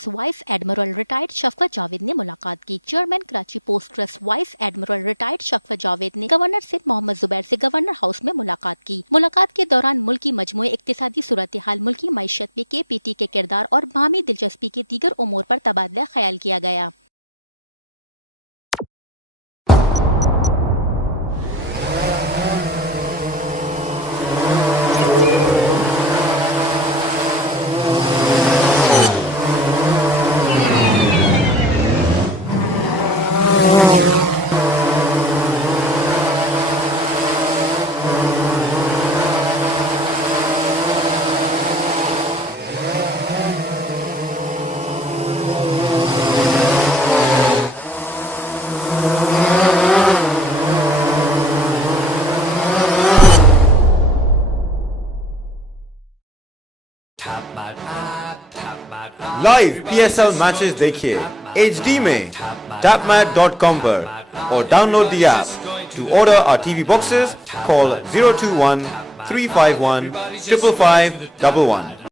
Trust vice admiral retired Shafqat Javed ने मुलाकात की। Chairman Karachi port trust vice admiral retired Shafqat Javed ने गवर्नर सिंध मोहम्मद जुबैर से गवर्नर हाउस में मुलाकात की। मुलाकात के दौरान मुल्क की मजमूई इक्तिसादी सूरत हाल, मुल्की मईशत पे KPT के किरदार और बामी दिलचस्पी के दीगर उमूर पर तबादला ख्याल किया गया। लाइव PSL मैचेस देखिए HD में tapmat.com पर और download the app. To order our TV boxes, call 021 351 55511.